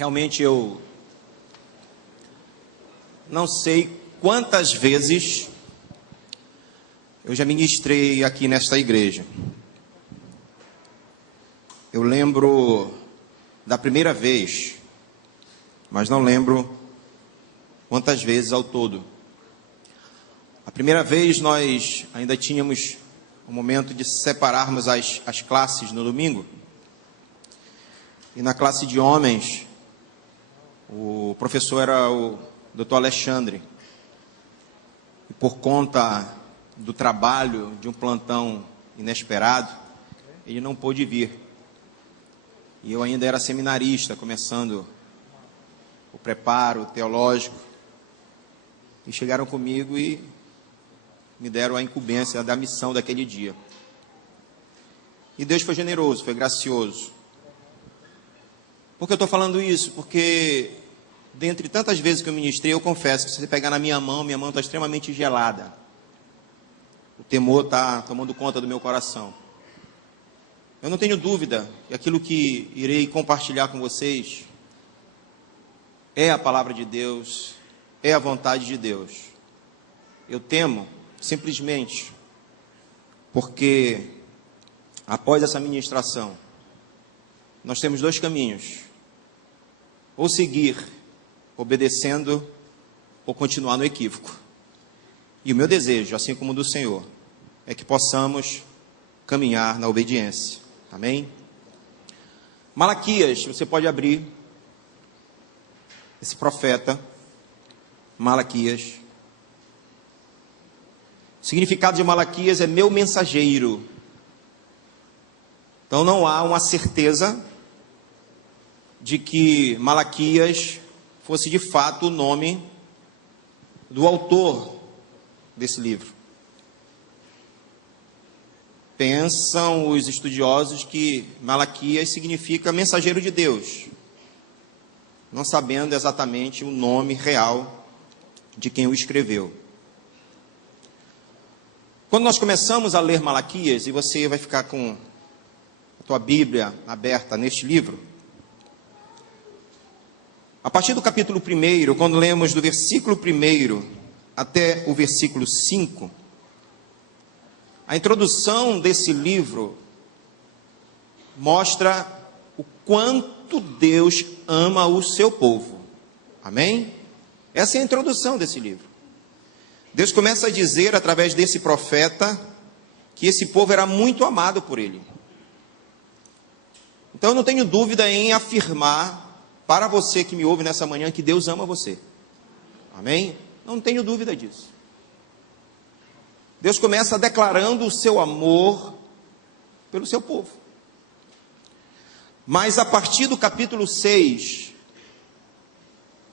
Realmente eu não sei quantas vezes eu já ministrei aqui nesta igreja. Eu lembro da primeira vez, mas não lembro quantas vezes ao todo. A primeira vez nós ainda tínhamos o momento de separarmos as classes no domingo. E na classe de homens, o professor era o Dr. Alexandre. E por conta do trabalho de um plantão inesperado, ele não pôde vir. E eu ainda era seminarista, começando o preparo teológico. E chegaram comigo e me deram a incumbência da missão daquele dia. E Deus foi generoso, foi gracioso. Por que eu estou falando isso? Porque, dentre tantas vezes que eu ministrei, eu confesso que se você pegar na minha mão está extremamente gelada. O temor está tomando conta do meu coração. Eu não tenho dúvida que aquilo que irei compartilhar com vocês é a palavra de Deus, é a vontade de Deus. Eu temo, simplesmente, porque após essa ministração, nós temos dois caminhos: ou seguir obedecendo, ou continuar no equívoco. E o meu desejo, assim como o do Senhor, é que possamos caminhar na obediência. Amém? Malaquias, você pode abrir esse profeta, Malaquias. O significado de Malaquias é meu mensageiro. Então não há uma certeza de que Malaquias fosse de fato o nome do autor desse livro. Pensam os estudiosos que Malaquias significa mensageiro de Deus, não sabendo exatamente o nome real de quem o escreveu. Quando nós começamos a ler Malaquias, e você vai ficar com a tua Bíblia aberta neste livro, a partir do capítulo 1, quando lemos do versículo 1 até o versículo 5, a introdução desse livro mostra o quanto Deus ama o seu povo. Amém? Essa é a introdução desse livro. Deus começa a dizer, através desse profeta, que esse povo era muito amado por ele. Então eu não tenho dúvida em afirmar para você que me ouve nessa manhã que Deus ama você. Amém? Não tenho dúvida disso. Deus começa declarando o seu amor pelo seu povo. Mas a partir do capítulo 6,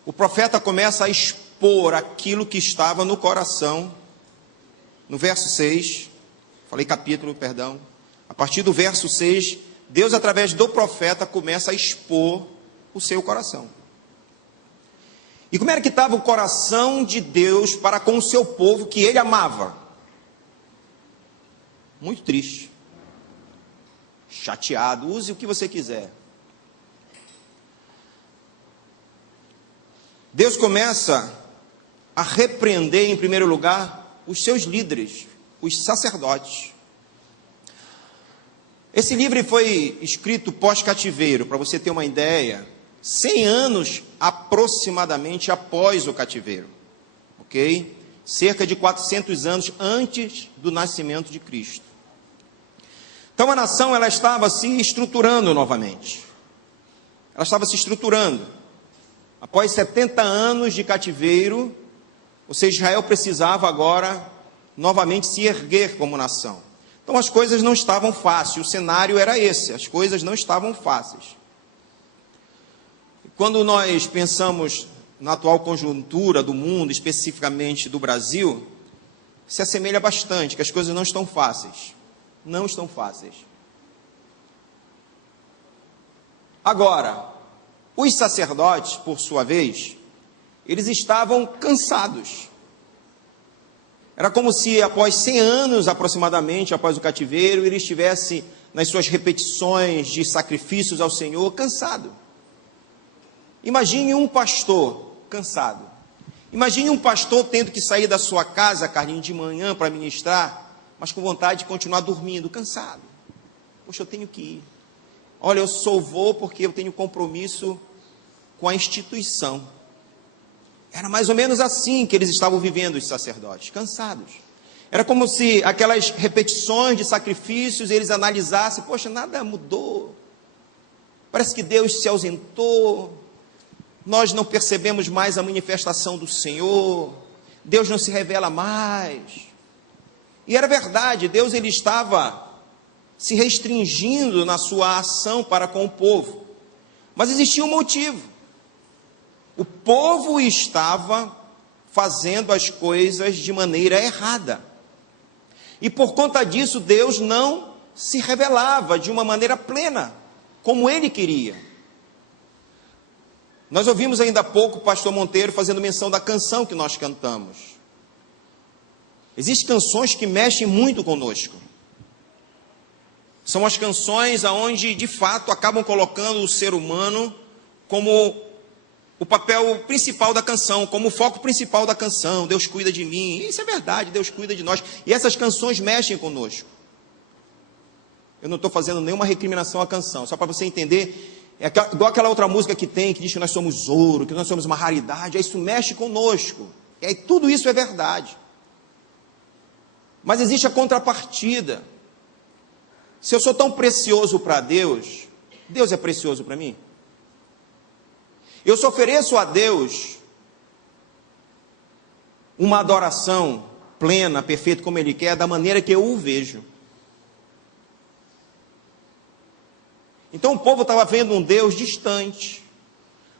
o profeta começa a expor aquilo que estava no coração. No verso 6, a partir do verso 6, Deus, através do profeta, começa a expor o seu coração. E como era que estava o coração de Deus para com o seu povo que ele amava? Muito triste, chateado, use o que você quiser. Deus começa a repreender, em primeiro lugar, os seus líderes, os sacerdotes. Esse livro foi escrito pós-cativeiro, para você ter uma ideia, 100 anos aproximadamente após o cativeiro, ok? Cerca de 400 anos antes do nascimento de Cristo. Então a nação, ela estava se estruturando novamente. Ela estava se estruturando. Após 70 anos de cativeiro, ou seja, Israel precisava agora novamente se erguer como nação. Então as coisas não estavam fáceis, o cenário era esse, as coisas não estavam fáceis. Quando nós pensamos na atual conjuntura do mundo, especificamente do Brasil, se assemelha bastante, que as coisas não estão fáceis. Não estão fáceis. Agora, os sacerdotes, por sua vez, eles estavam cansados. Era como se após 100 anos aproximadamente, após o cativeiro, ele estivesse nas suas repetições de sacrifícios ao Senhor, cansado. Imagine um pastor cansado. Imagine um pastor tendo que sair da sua casa, Carlinhos, de manhã para ministrar, mas com vontade de continuar dormindo, cansado. Poxa, eu tenho que ir. Olha, eu só vou porque eu tenho compromisso com a instituição. Era mais ou menos assim que eles estavam vivendo, os sacerdotes, cansados. Era como se aquelas repetições de sacrifícios, eles analisassem, poxa, nada mudou. Parece que Deus se ausentou. Nós não percebemos mais a manifestação do Senhor. Deus não se revela mais. E era verdade, Deus ele estava se restringindo na sua ação para com o povo. Mas existia um motivo. O povo estava fazendo as coisas de maneira errada. E por conta disso, Deus não se revelava de uma maneira plena, como ele queria. Nós ouvimos ainda há pouco o pastor Monteiro fazendo menção da canção que nós cantamos. Existem canções que mexem muito conosco. São as canções onde, de fato, acabam colocando o ser humano como o papel principal da canção, como o foco principal da canção. Deus cuida de mim. Isso é verdade, Deus cuida de nós. E essas canções mexem conosco. Eu não estou fazendo nenhuma recriminação à canção, só para você entender. É igual aquela outra música que tem, que diz que nós somos ouro, que nós somos uma raridade. Isso mexe conosco. E aí tudo isso é verdade. Mas existe a contrapartida. Se eu sou tão precioso para Deus, Deus é precioso para mim? Eu só ofereço a Deus uma adoração plena, perfeita, como Ele quer, da maneira que eu o vejo. Então o povo estava vendo um Deus distante,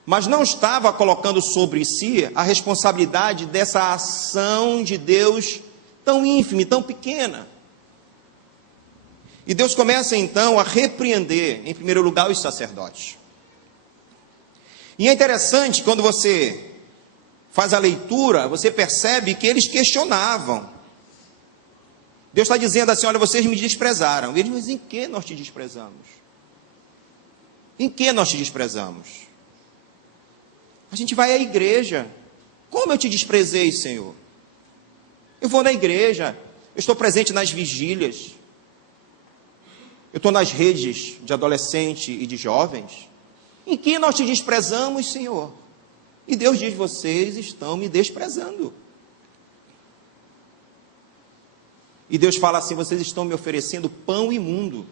mas não estava colocando sobre si a responsabilidade dessa ação de Deus tão ínfima, tão pequena. E Deus começa então a repreender, em primeiro lugar, os sacerdotes. E é interessante, quando você faz a leitura, você percebe que eles questionavam. Deus está dizendo assim, olha, vocês me desprezaram. E eles dizem, em que nós te desprezamos? Em que nós te desprezamos? A gente vai à igreja. Como eu te desprezei, Senhor? Eu vou na igreja, eu estou presente nas vigílias, eu estou nas redes de adolescente e de jovens. Em que nós te desprezamos, Senhor? E Deus diz, vocês estão me desprezando. E Deus fala assim, vocês estão me oferecendo pão imundo.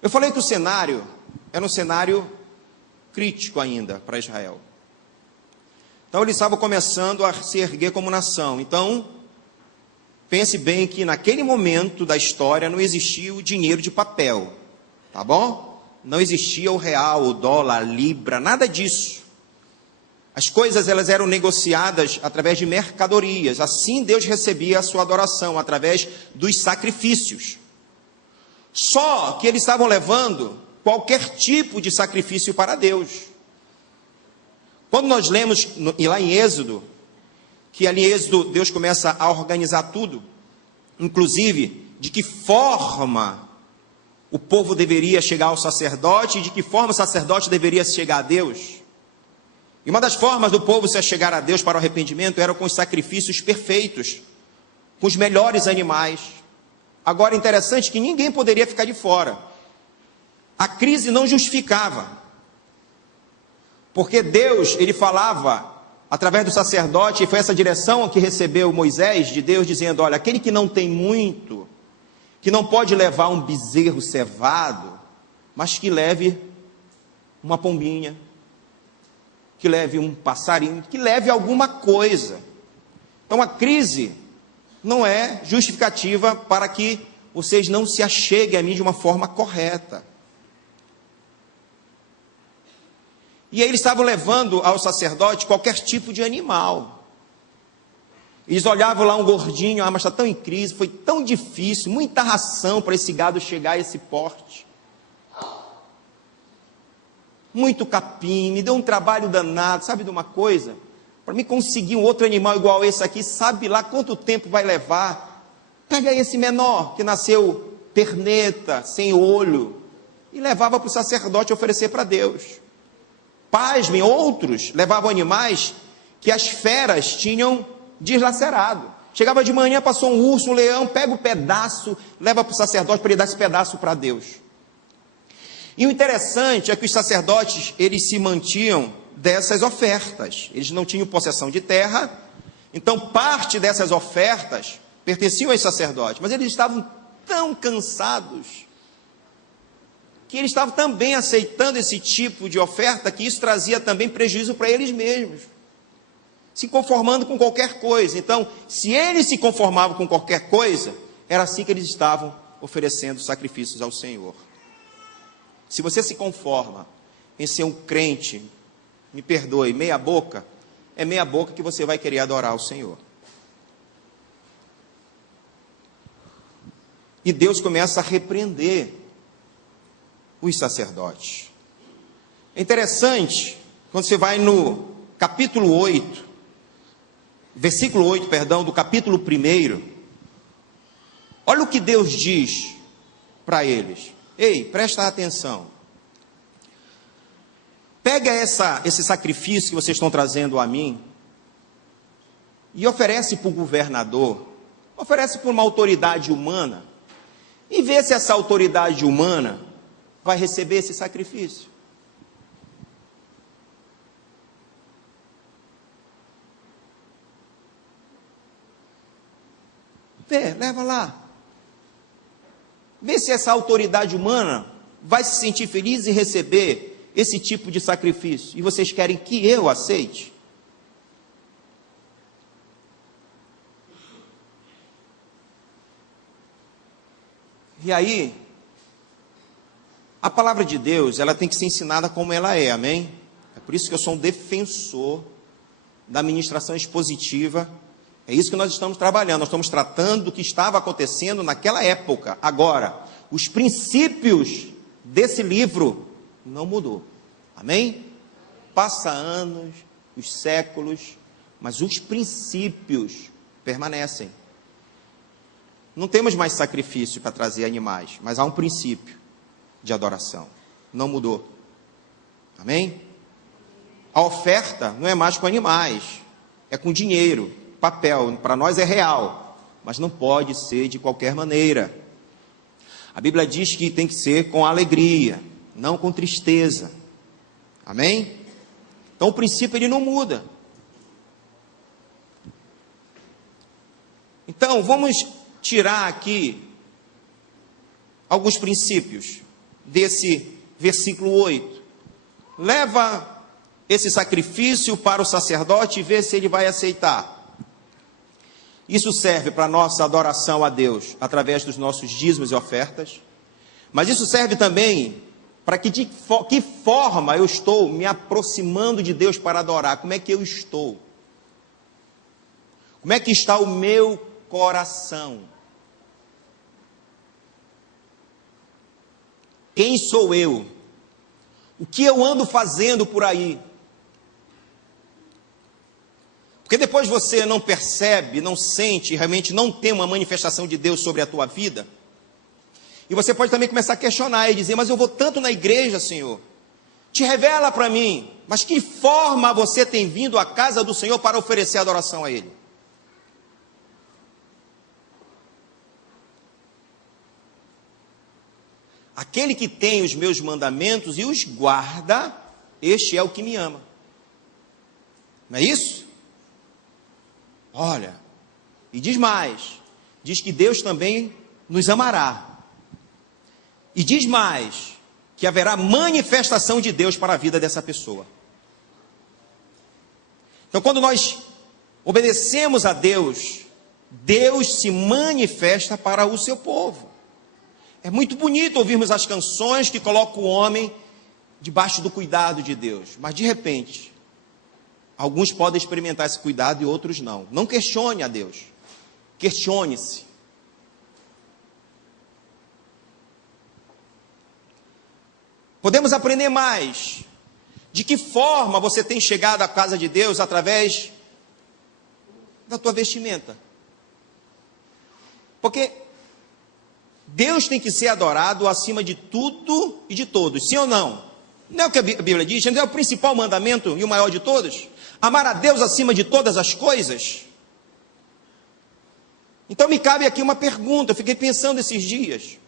Eu falei que o cenário era um cenário crítico ainda para Israel. Então eles estavam começando a se erguer como nação. Então, pense bem que naquele momento da história não existia o dinheiro de papel, tá bom? Não existia o real, o dólar, a libra, nada disso. As coisas elas eram negociadas através de mercadorias. Assim Deus recebia a sua adoração, através dos sacrifícios. Só que eles estavam levando qualquer tipo de sacrifício para Deus. Quando nós lemos lá em Êxodo, que ali em Êxodo Deus começa a organizar tudo, inclusive de que forma o povo deveria chegar ao sacerdote e de que forma o sacerdote deveria chegar a Deus. E uma das formas do povo se chegar a Deus para o arrependimento era com os sacrifícios perfeitos, com os melhores animais. Agora, interessante que ninguém poderia ficar de fora. A crise não justificava. Porque Deus, ele falava através do sacerdote, e foi essa direção que recebeu Moisés de Deus, dizendo, olha, aquele que não tem muito, que não pode levar um bezerro cevado, mas que leve uma pombinha, que leve um passarinho, que leve alguma coisa. Então a crise não é justificativa para que vocês não se acheguem a mim de uma forma correta. E aí eles estavam levando ao sacerdote qualquer tipo de animal. Eles olhavam lá um gordinho, mas está tão em crise, foi tão difícil, muita ração para esse gado chegar a esse porte. Muito capim, me deu um trabalho danado, sabe de uma coisa? Para mim conseguir um outro animal igual esse aqui, sabe lá quanto tempo vai levar? Pega esse menor, que nasceu perneta, sem olho, e levava para o sacerdote oferecer para Deus. Pasmem, outros levavam animais que as feras tinham deslacerado. Chegava de manhã, passou um urso, um leão, pega o pedaço, leva para o sacerdote para ele dar esse pedaço para Deus. E o interessante é que os sacerdotes, eles se mantinham dessas ofertas. Eles não tinham possessão de terra, então parte dessas ofertas pertenciam aos sacerdotes, mas eles estavam tão cansados que eles estavam também aceitando esse tipo de oferta, que isso trazia também prejuízo para eles mesmos, se conformando com qualquer coisa. Então, se eles se conformavam com qualquer coisa, era assim que eles estavam oferecendo sacrifícios ao Senhor. Se você se conforma em ser um crente, me perdoe, meia boca, é meia boca que você vai querer adorar ao Senhor. E Deus começa a repreender os sacerdotes. É interessante, quando você vai no capítulo 8, versículo 8, perdão, do capítulo 1, olha o que Deus diz para eles. Ei, presta atenção. Pega esse sacrifício que vocês estão trazendo a mim e oferece para o governador, oferece para uma autoridade humana, e vê se essa autoridade humana vai receber esse sacrifício. Vê, leva lá. Vê se essa autoridade humana vai se sentir feliz em receber esse tipo de sacrifício. E vocês querem que eu aceite? E aí, a palavra de Deus, ela tem que ser ensinada como ela é, amém? É por isso que eu sou um defensor da ministração expositiva. É isso que nós estamos trabalhando, nós estamos tratando do que estava acontecendo naquela época. Agora, os princípios desse livro não mudou, amém? Passa anos, os séculos, mas os princípios permanecem. Não temos mais sacrifício para trazer animais, mas há um princípio de adoração, não mudou, amém? A oferta não é mais com animais, é com dinheiro, papel, para nós é real, mas não pode ser de qualquer maneira. A Bíblia diz que tem que ser com alegria, não com tristeza, amém? Então o princípio ele não muda. Então vamos tirar aqui alguns princípios desse versículo 8. Leva esse sacrifício para o sacerdote e vê se ele vai aceitar. Isso serve para a nossa adoração a Deus, através dos nossos dízimos e ofertas, mas isso serve também para que forma eu estou me aproximando de Deus para adorar, como é que eu estou? Como é que está o meu coração? Quem sou eu? O que eu ando fazendo por aí? Porque depois você não percebe, não sente, realmente não tem uma manifestação de Deus sobre a tua vida. E você pode também começar a questionar e dizer, mas eu vou tanto na igreja, Senhor. Te revela para mim, mas que forma você tem vindo à casa do Senhor para oferecer adoração a Ele? Aquele que tem os meus mandamentos e os guarda, este é o que me ama. Não é isso? Olha, e diz mais, diz que Deus também nos amará. E diz mais, que haverá manifestação de Deus para a vida dessa pessoa. Então, quando nós obedecemos a Deus, Deus se manifesta para o seu povo. É muito bonito ouvirmos as canções que colocam o homem debaixo do cuidado de Deus, mas de repente, alguns podem experimentar esse cuidado e outros não. Não questione a Deus, questione-se. Podemos aprender mais. De que forma você tem chegado à casa de Deus através da tua vestimenta? Porque Deus tem que ser adorado acima de tudo e de todos, sim ou não? Não é o que a Bíblia diz? Não é o principal mandamento e o maior de todos? Amar a Deus acima de todas as coisas? Então me cabe aqui uma pergunta, eu fiquei pensando esses dias.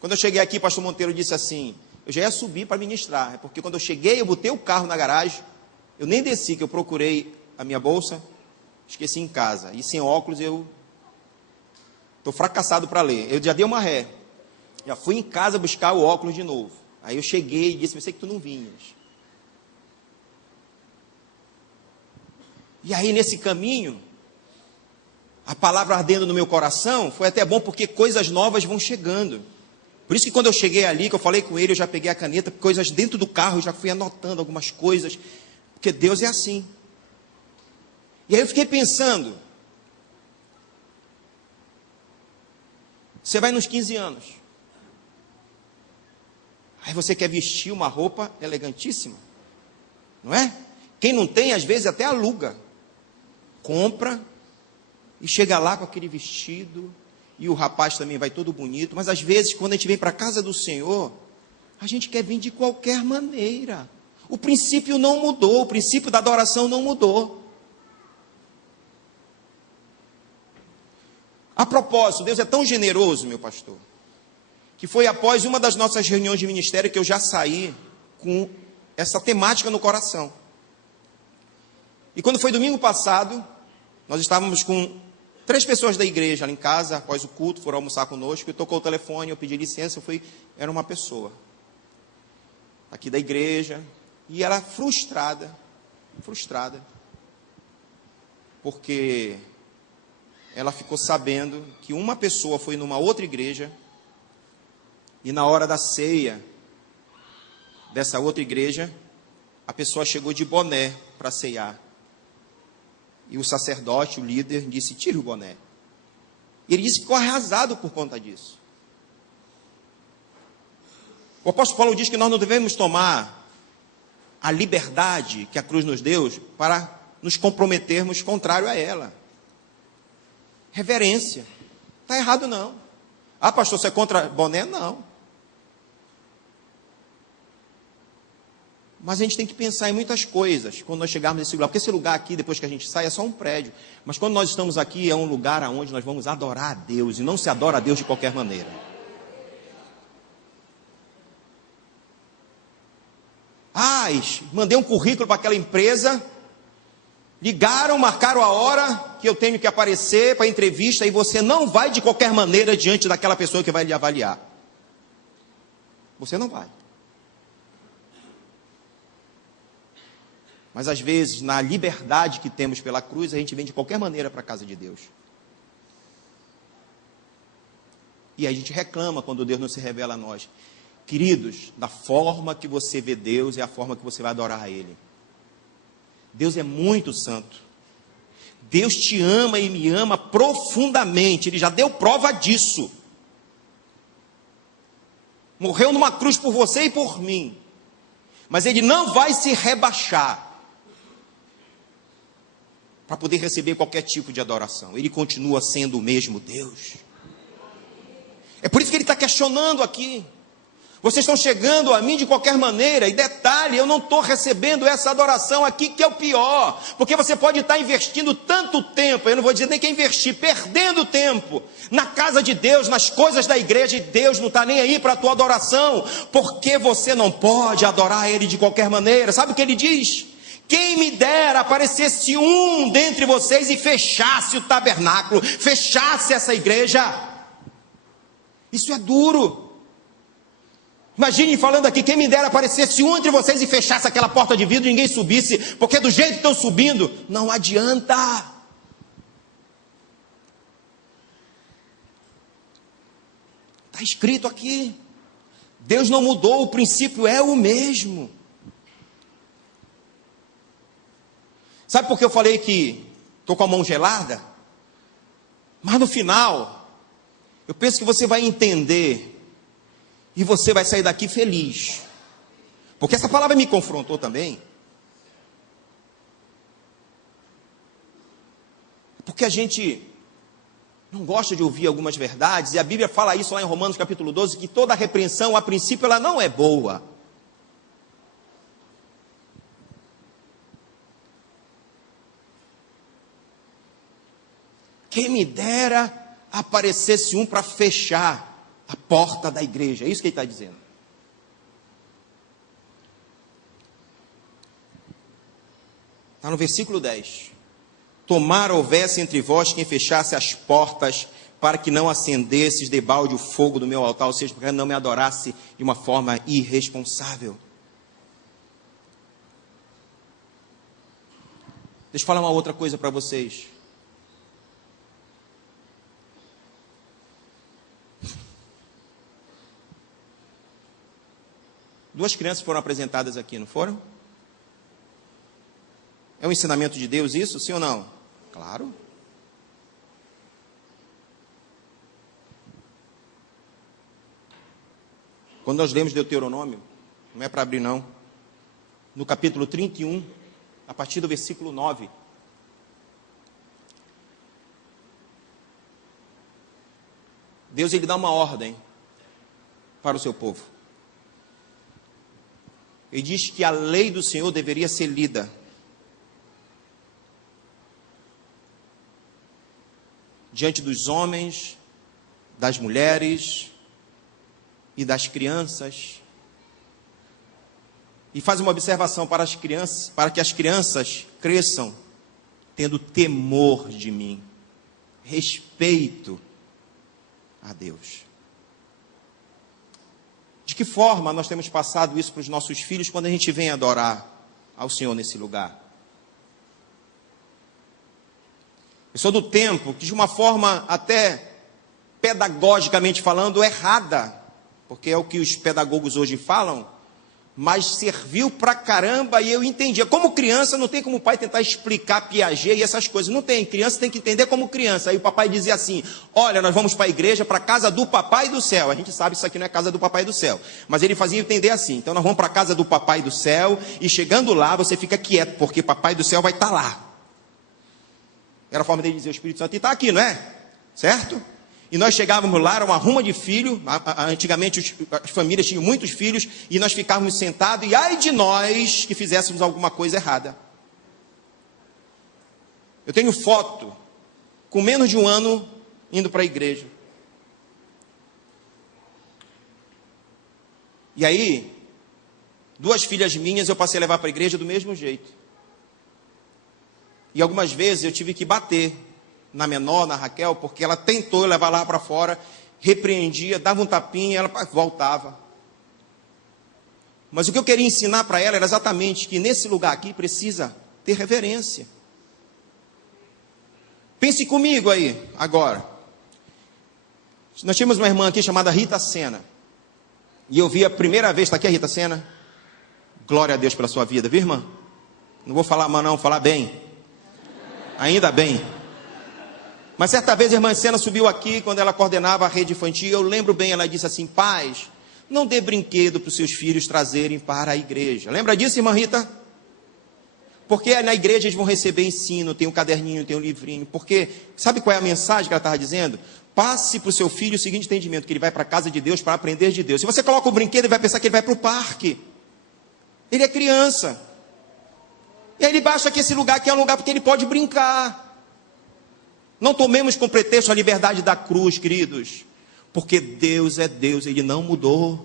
Quando eu cheguei aqui, o pastor Monteiro disse assim, eu já ia subir para ministrar, porque quando eu cheguei, eu botei o carro na garagem, eu nem desci, que eu procurei a minha bolsa, esqueci em casa, e sem óculos eu estou fracassado para ler. Eu já dei uma ré, já fui em casa buscar o óculos de novo. Aí eu cheguei e disse, pensei que tu não vinhas. E aí nesse caminho, a palavra ardendo no meu coração, foi até bom porque coisas novas vão chegando. Por isso que quando eu cheguei ali, que eu falei com ele, eu já peguei a caneta, coisas dentro do carro, eu já fui anotando algumas coisas, porque Deus é assim. E aí eu fiquei pensando, você vai nos 15 anos, aí você quer vestir uma roupa elegantíssima, não é? Quem não tem, às vezes até aluga, compra, e chega lá com aquele vestido, e o rapaz também vai todo bonito, mas às vezes quando a gente vem para a casa do Senhor, a gente quer vir de qualquer maneira. O princípio não mudou, o princípio da adoração não mudou. A propósito, Deus é tão generoso, meu pastor, que foi após uma das nossas reuniões de ministério que eu já saí com essa temática no coração. E quando foi domingo passado, nós estávamos com 3 pessoas da igreja lá em casa, após o culto, foram almoçar conosco, e tocou o telefone, eu pedi licença, era uma pessoa, aqui da igreja, e ela frustrada, porque ela ficou sabendo que uma pessoa foi numa outra igreja, e na hora da ceia, dessa outra igreja, a pessoa chegou de boné para ceiar. E o sacerdote, o líder, disse, tire o boné. E ele disse que ficou arrasado por conta disso. O apóstolo Paulo diz que nós não devemos tomar a liberdade que a cruz nos deu para nos comprometermos contrário a ela. Reverência. Está errado não. Ah, pastor, você é contra boné? Não. Mas a gente tem que pensar em muitas coisas quando nós chegarmos nesse lugar. Porque esse lugar aqui, depois que a gente sai, é só um prédio. Mas quando nós estamos aqui, é um lugar onde nós vamos adorar a Deus. E não se adora a Deus de qualquer maneira. Mandei um currículo para aquela empresa. Ligaram, marcaram a hora que eu tenho que aparecer para a entrevista. E você não vai de qualquer maneira diante daquela pessoa que vai lhe avaliar. Você não vai. Mas às vezes, na liberdade que temos pela cruz, a gente vem de qualquer maneira para a casa de Deus. E aí a gente reclama quando Deus não se revela a nós. Queridos, da forma que você vê Deus, é a forma que você vai adorar a Ele. Deus é muito santo. Deus te ama e me ama profundamente. Ele já deu prova disso. Morreu numa cruz por você e por mim. Mas Ele não vai se rebaixar para poder receber qualquer tipo de adoração. Ele continua sendo o mesmo Deus. É por isso que ele está questionando aqui. Vocês estão chegando a mim de qualquer maneira, e detalhe, eu não estou recebendo essa adoração aqui, que é o pior, porque você pode estar investindo tanto tempo, eu não vou dizer nem que é investir, perdendo tempo, na casa de Deus, nas coisas da igreja, e Deus não está nem aí para a tua adoração, porque você não pode adorar Ele de qualquer maneira. Sabe o que ele diz? Quem me dera aparecesse um dentre vocês e fechasse o tabernáculo, fechasse essa igreja. Isso é duro. Imagine falando aqui, quem me dera aparecesse um entre vocês e fechasse aquela porta de vidro e ninguém subisse, porque do jeito que estão subindo, não adianta. Está escrito aqui, Deus não mudou, o princípio é o mesmo. Sabe por que eu falei que estou com a mão gelada? Mas no final, eu penso que você vai entender e você vai sair daqui feliz. Porque essa palavra me confrontou também. Porque a gente não gosta de ouvir algumas verdades, e a Bíblia fala isso lá em Romanos capítulo 12, que toda repreensão, a princípio, ela não é boa. Quem me dera aparecesse um para fechar a porta da igreja, é isso que ele está dizendo. Está no versículo 10. Tomara houvesse entre vós quem fechasse as portas, para que não acendesses debalde o fogo do meu altar, ou seja, para que não me adorasse de uma forma irresponsável. Deixa eu falar uma outra coisa para vocês. Duas crianças foram apresentadas aqui, não foram? É um ensinamento de Deus isso, sim ou não? Claro. Quando nós lemos Deuteronômio, não é para abrir não, no capítulo 31, a partir do versículo 9, Deus ele dá uma ordem para o seu povo. Ele diz que a lei do Senhor deveria ser lida. Diante dos homens, das mulheres e das crianças. E faz uma observação para as crianças, para que as crianças cresçam tendo temor de mim, respeito a Deus. De que forma nós temos passado isso para os nossos filhos quando a gente vem adorar ao Senhor nesse lugar? Eu sou do tempo que, de uma forma até pedagogicamente falando, errada, porque é o que os pedagogos hoje falam, mas serviu pra caramba e eu entendia. Como criança, não tem como o pai tentar explicar Piaget e essas coisas. Não tem. Criança tem que entender como criança. Aí o papai dizia assim, olha, nós vamos para a igreja, para a casa do papai do céu. A gente sabe que isso aqui não é casa do papai do céu. Mas ele fazia entender assim. Então nós vamos para a casa do papai do céu e chegando lá você fica quieto, porque papai do céu vai estar lá. Era a forma dele dizer, o Espírito Santo está aqui, não é? Certo? E nós chegávamos lá, era uma ruma de filho, antigamente as famílias tinham muitos filhos, e nós ficávamos sentados, e ai de nós que fizéssemos alguma coisa errada. Eu tenho foto, com menos de um ano, indo para a igreja. E aí, duas filhas minhas eu passei a levar para a igreja do mesmo jeito. E algumas vezes eu tive que bater na menor, na Raquel, porque ela tentou levar lá para fora, repreendia, dava um tapinha e ela voltava. Mas o que eu queria ensinar para ela era exatamente que nesse lugar aqui precisa ter reverência. Pense comigo aí, agora. Nós tínhamos uma irmã aqui chamada Rita Sena. E eu vi a primeira vez, está aqui a Rita Sena? Glória a Deus pela sua vida, viu, irmã? Não vou falar mal não, vou falar bem. Ainda bem. Mas certa vez a irmã Sena subiu aqui, quando ela coordenava a rede infantil, eu lembro bem, ela disse assim, pais, não dê brinquedo para os seus filhos trazerem para a igreja. Lembra disso, irmã Rita? Porque na igreja eles vão receber ensino, tem um caderninho, tem um livrinho. Porque, sabe qual é a mensagem que ela estava dizendo? Passe para o seu filho o seguinte entendimento, que ele vai para a casa de Deus para aprender de Deus. Se você coloca o brinquedo, ele vai pensar que ele vai para o parque. Ele é criança. E aí ele acha que esse lugar aqui é um lugar porque ele pode brincar. Não tomemos com pretexto a liberdade da cruz, queridos. Porque Deus é Deus, Ele não mudou.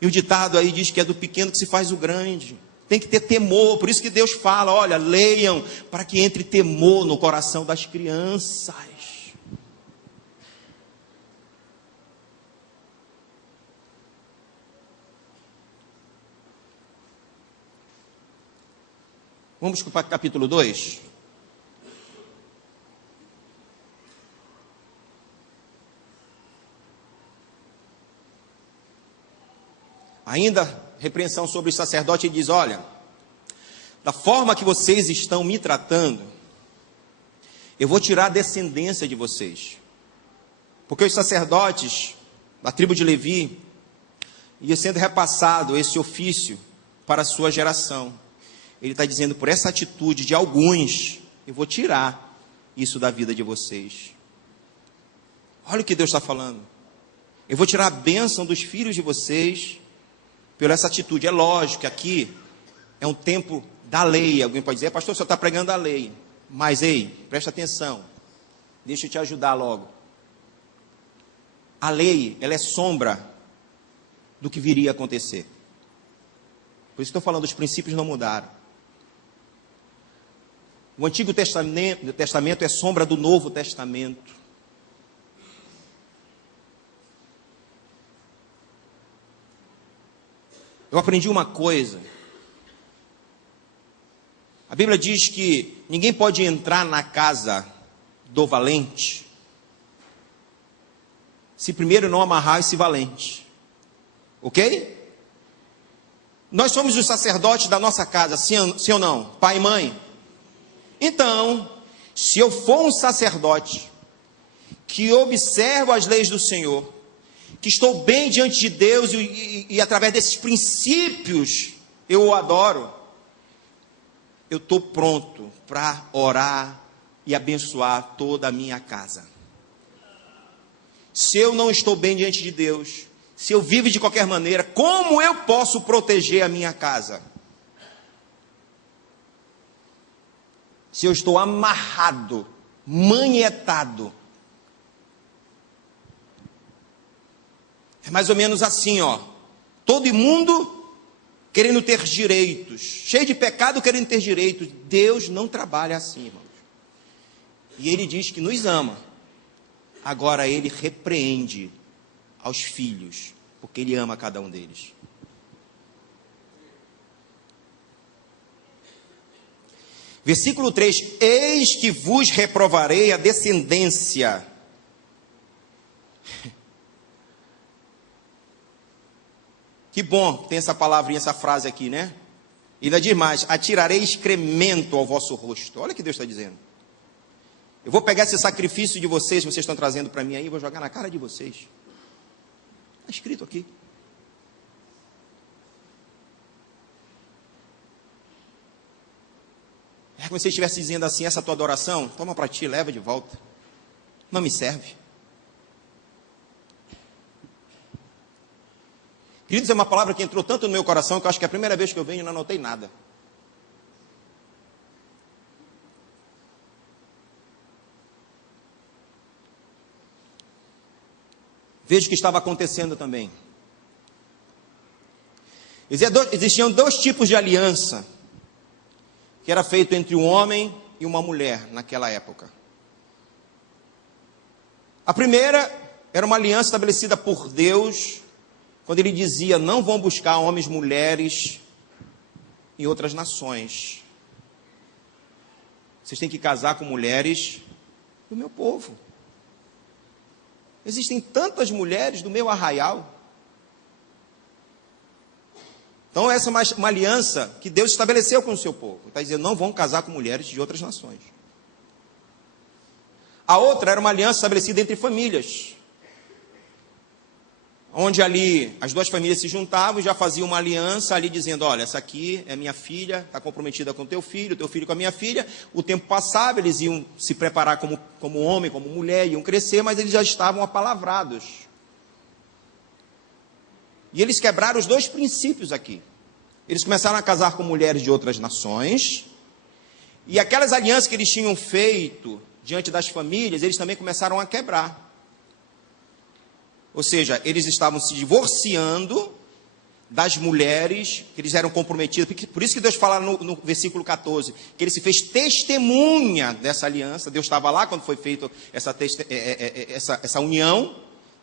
E o ditado aí diz que é do pequeno que se faz o grande. Tem que ter temor, por isso que Deus fala, olha, leiam, para que entre temor no coração das crianças. Vamos para o capítulo 2. Ainda, repreensão sobre o sacerdote, ele diz, olha, da forma que vocês estão me tratando, eu vou tirar a descendência de vocês. Porque os sacerdotes da tribo de Levi, ia sendo repassado esse ofício para a sua geração. Ele está dizendo, por essa atitude de alguns, eu vou tirar isso da vida de vocês. Olha o que Deus está falando. Eu vou tirar a bênção dos filhos de vocês pela essa atitude. É lógico que aqui é um tempo da lei. Alguém pode dizer, pastor, o senhor está pregando a lei. Mas, ei, presta atenção. Deixa eu te ajudar logo. A lei, ela é sombra do que viria a acontecer. Por isso estou falando, os princípios não mudaram. O Antigo Testamento é sombra do Novo Testamento. Eu aprendi uma coisa. A Bíblia diz que ninguém pode entrar na casa do valente se primeiro não amarrar esse valente. Ok? Nós somos os sacerdotes da nossa casa, sim ou não? Pai e mãe? Então, se eu for um sacerdote que observo as leis do Senhor, que estou bem diante de Deus e através desses princípios eu o adoro, eu estou pronto para orar e abençoar toda a minha casa. Se eu não estou bem diante de Deus, se eu vivo de qualquer maneira, como eu posso proteger a minha casa? Se eu estou amarrado, manietado. É mais ou menos assim, ó. Todo mundo querendo ter direitos, cheio de pecado querendo ter direitos. Deus não trabalha assim, irmãos. E Ele diz que nos ama. Agora Ele repreende aos filhos, porque Ele ama cada um deles. Versículo 3: eis que vos reprovarei a descendência. Que bom tem essa palavrinha, essa frase aqui, né? E ainda diz mais: atirarei excremento ao vosso rosto. Olha o que Deus está dizendo. Eu vou pegar esse sacrifício de vocês, que vocês estão trazendo para mim aí, e vou jogar na cara de vocês. Está escrito aqui. É como se você estivesse dizendo assim: essa tua adoração, toma para ti, leva de volta. Não me serve. Queridos, é uma palavra que entrou tanto no meu coração que eu acho que é a primeira vez que eu venho e não anotei nada. Veja o que estava acontecendo também. Existiam dois tipos de aliança que era feito entre um homem e uma mulher naquela época. A primeira era uma aliança estabelecida por Deus, quando Ele dizia: não vão buscar homens e mulheres em outras nações. Vocês têm que casar com mulheres do meu povo. Existem tantas mulheres do meu arraial. Então essa é uma aliança que Deus estabeleceu com o seu povo. Está dizendo: não vão casar com mulheres de outras nações. A outra era uma aliança estabelecida entre famílias, onde ali as duas famílias se juntavam e já faziam uma aliança ali dizendo: olha, essa aqui é minha filha, está comprometida com teu filho com a minha filha. O tempo passava, eles iam se preparar como homem, como mulher, iam crescer, mas eles já estavam apalavrados. E eles quebraram os dois princípios aqui. Eles começaram a casar com mulheres de outras nações, e aquelas alianças que eles tinham feito diante das famílias, eles também começaram a quebrar. Ou seja, eles estavam se divorciando das mulheres que eles eram comprometidas. Por isso que Deus fala no versículo 14, que Ele se fez testemunha dessa aliança. Deus estava lá quando foi feita essa união.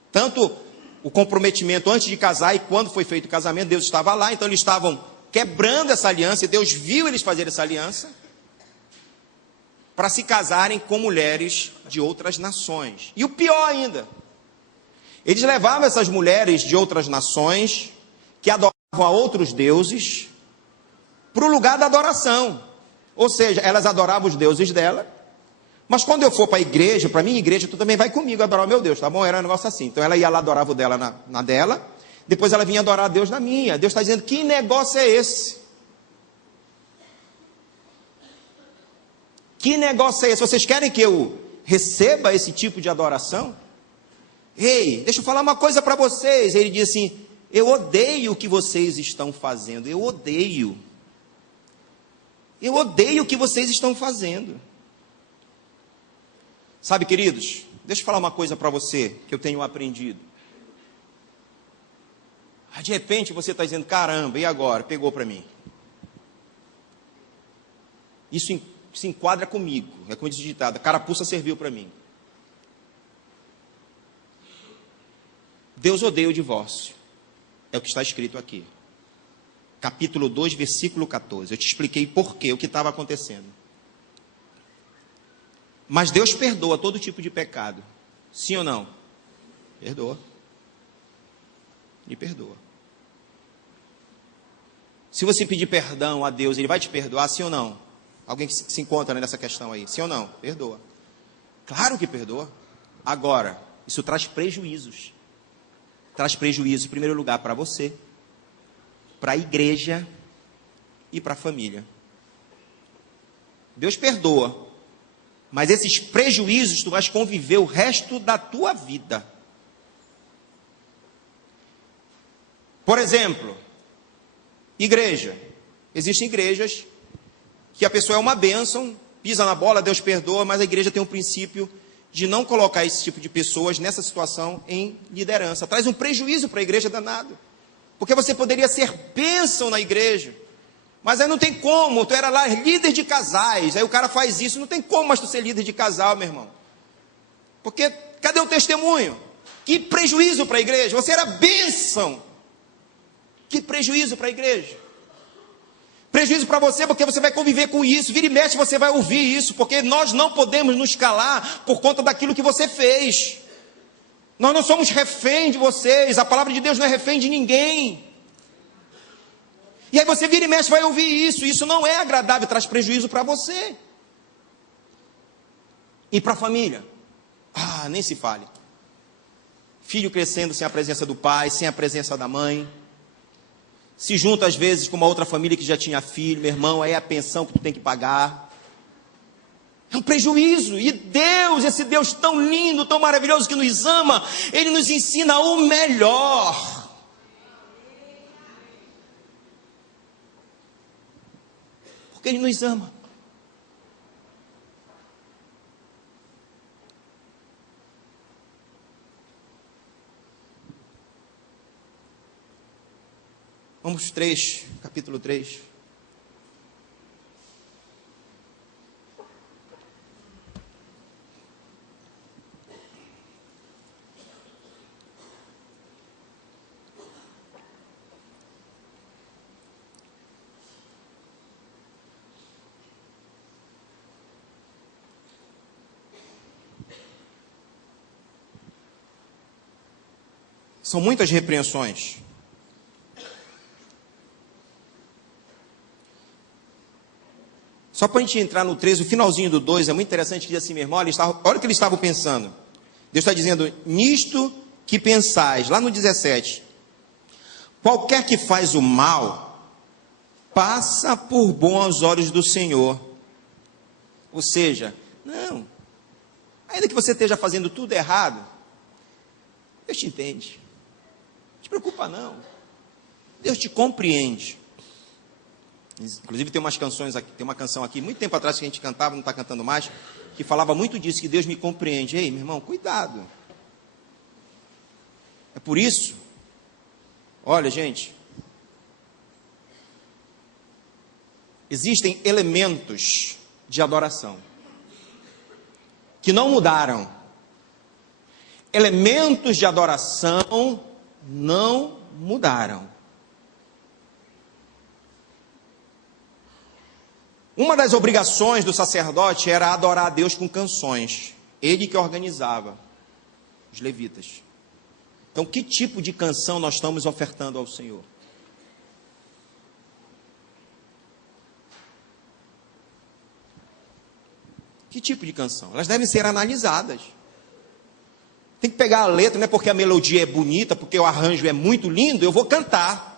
Tanto o comprometimento antes de casar e quando foi feito o casamento, Deus estava lá. Então eles estavam quebrando essa aliança, e Deus viu eles fazerem essa aliança para se casarem com mulheres de outras nações. E o pior ainda, eles levavam essas mulheres de outras nações, que adoravam a outros deuses, para o lugar da adoração. Ou seja, elas adoravam os deuses dela, mas quando eu for para a igreja, para a minha igreja, tu também vai comigo adorar o meu Deus, tá bom? Era um negócio assim. Então ela ia lá, adorava o dela na dela, depois ela vinha adorar a Deus na minha. Deus está dizendo: que negócio é esse? Que negócio é esse? Vocês querem que eu receba esse tipo de adoração? Ei, deixa eu falar uma coisa para vocês. Ele diz assim: eu odeio o que vocês estão fazendo. Eu odeio o que vocês estão fazendo. Sabe, queridos, deixa eu falar uma coisa para você que eu tenho aprendido. De repente você está dizendo: caramba, e agora? Pegou para mim. Isso se enquadra comigo. É como diz o ditado: a carapuça serviu para mim. Deus odeia o divórcio. É o que está escrito aqui. Capítulo 2, versículo 14. Eu te expliquei por quê, o que estava acontecendo. Mas Deus perdoa todo tipo de pecado. Sim ou não? Perdoa. Ele perdoa. Se você pedir perdão a Deus, Ele vai te perdoar, sim ou não? Alguém que se encontra nessa questão aí, sim ou não? Perdoa. Claro que perdoa. Agora, isso traz prejuízos. Traz prejuízo, em primeiro lugar, para você, para a igreja e para a família. Deus perdoa, mas esses prejuízos tu vais conviver o resto da tua vida. Por exemplo, igreja. Existem igrejas que a pessoa é uma bênção, pisa na bola, Deus perdoa, mas a igreja tem um princípio de não colocar esse tipo de pessoas nessa situação em liderança. Traz um prejuízo para a igreja danado. Porque você poderia ser bênção na igreja, mas aí não tem como, tu era lá líder de casais, aí o cara faz isso, não tem como mais tu ser líder de casal, meu irmão. Porque, cadê o testemunho? Que prejuízo para a igreja, você era bênção. Que prejuízo para a igreja. Prejuízo para você, porque você vai conviver com isso, vira e mexe você vai ouvir isso, porque nós não podemos nos calar por conta daquilo que você fez. Nós não somos refém de vocês, a palavra de Deus não é refém de ninguém. E aí você vira e mexe vai ouvir isso não é agradável, traz prejuízo para você. E para a família? Nem se fale. Filho crescendo sem a presença do pai, sem a presença da mãe. Se junta às vezes com uma outra família que já tinha filho, meu irmão, aí é a pensão que tu tem que pagar. É um prejuízo. E Deus, esse Deus tão lindo, tão maravilhoso que nos ama, Ele nos ensina o melhor. Porque Ele nos ama. Vamos 3, capítulo 3. São muitas repreensões. Só para a gente entrar no 13, o finalzinho do 2, é muito interessante, que diz assim, meu irmão, olha o que eles estavam pensando. Deus está dizendo, nisto que pensais, lá no 17, qualquer que faz o mal, passa por bom aos olhos do Senhor. Ou seja, não, ainda que você esteja fazendo tudo errado, Deus te entende. Não te preocupa não. Deus te compreende. Inclusive tem umas canções aqui, tem uma canção aqui, muito tempo atrás que a gente cantava, não está cantando mais, que falava muito disso, que Deus me compreende. Ei, meu irmão, cuidado. É por isso, olha gente, existem elementos de adoração que não mudaram. Elementos de adoração não mudaram. Uma das obrigações do sacerdote era adorar a Deus com canções. Ele que organizava os levitas. Então, que tipo de canção nós estamos ofertando ao Senhor? Que tipo de canção? Elas devem ser analisadas. Tem que pegar a letra, não é porque a melodia é bonita, porque o arranjo é muito lindo, eu vou cantar.